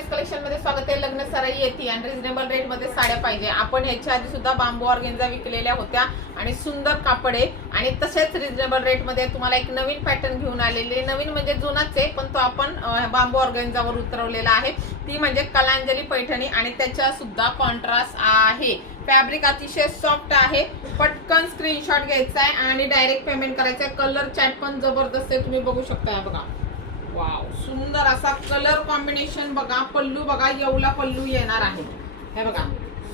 Collection मध्ये स्वागत आहे। लग्न सराई येते आणि रिजनेबल रेट मध्ये साड्या पाहिजे। आपण ह्याच्या आधी सुद्धा बांबू ऑर्गेन्झा विकलेल्या होत्या आणि सुंदर कापड आहे आणि तसेच रिजनेबल रेट मध्ये तुम्हाला एक नवीन पॅटर्न घेऊन आलेले। नवीन म्हणजे जुनाच आहे पण तो आपण बांबू ऑर्गेन्झावर उतरवलेला आहे। ती म्हणजे कलांजली पैठणी आणि त्याच्या सुद्धा कॉन्ट्रास्ट आहे। फॅब्रिक अतिशय सॉफ्ट आहे। पटकन स्क्रीनशॉट घ्यायचा आहे आणि डायरेक्ट पेमेंट करायचा आहे। कलर चॅट पण जबरदस्त आहे, तुम्ही बघू शकता। बघा वाव, सुंदर असा कलर कॉम्बिनेशन बघा। पल्लू बघा, येवला पल्लू येणार आहे। हे बघा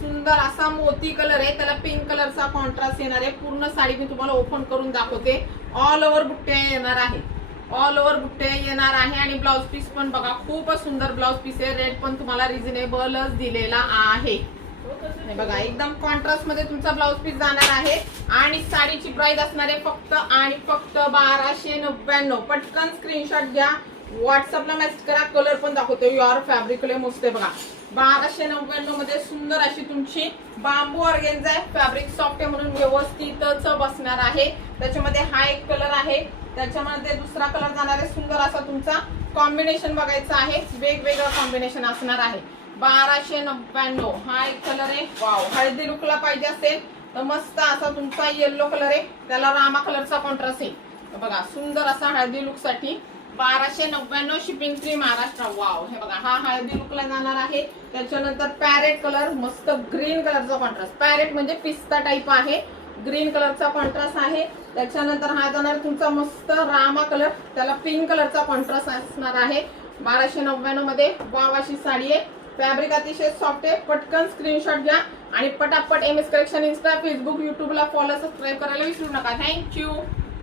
सुंदर असा मोती कलर आहे, त्याला पिंक कलरचा कॉन्ट्रास्ट येणार आहे। पूर्ण साडी मी तुम्हाला ओपन करून दाखवते। ऑल ओव्हर बुट्ट्या येणार आहे, ऑल ओव्हर बुट्ट्या येणार आहे आणि ब्लाउज पीस पण बघा खूपच सुंदर ब्लाउज पीस आहे। रेट पण तुम्हाला रिजनेबलच दिलेला आहे। हे बघा एकदम कॉन्ट्रास्ट मध्ये तुमचा ब्लाउज पीस जाणार आहे आणि साडीची प्राइस असणार आहे फक्त आणि फक्त 1299। पटकन स्क्रीनशॉट घ्या, व्हॉट्सअपला मेसेज करा। कलर पण दाखवतो, युअर फॅब्रिक लय मस्त आहे बघा। 1299 मध्ये सुंदर अशी तुमची बांबू ऑर्गेन्झा आहे। फॅब्रिक सॉफ्ट आहे म्हणून व्यवस्थितच बसणार आहे। त्याच्यामध्ये हा एक कलर आहे, त्याच्यामध्ये दुसरा कलर जाणार आहे। सुंदर असा तुमचा कॉम्बिनेशन बघायचा आहे, वेगवेगळं कॉम्बिनेशन असणार आहे। 1299 हा एक कलर आहे। वाव, हळदी लुकला पाहिजे असेल तर मस्त असा तुमचा येलो कलर आहे, त्याला रामा कलरचा कॉन्ट्रास्ट आहे। बघा सुंदर असा हळदी लुक साठी 1299 शिपिंग फ्री महाराष्ट्र। वाव, हे बघा हा हळदी लुकला जाणार आहे। त्याच्यानंतर पॅरेट कलर, मस्त ग्रीन कलरचा कॉन्ट्रास्ट। पॅरेट म्हणजे पिस्ता टाइप आहे, ग्रीन कलरचा कॉन्ट्रास्ट आहे। त्याच्यानंतर हा जाणार तुमचा मस्त रामा कलर, त्याला पिंक कलरचा कॉन्ट्रास्ट असणार आहे। 1299 मध्ये वाव अशी साडी आहे। फॅब्रिक अतिशय सॉफ्ट आहे। पटकन स्क्रीनशॉट घ्या आणि पटापट MS कलेक्शन इंस्टा, फेसबुक, युट्यूबला फॉलो, सबस्क्राईब करायला विसरू नका। थँक्यू।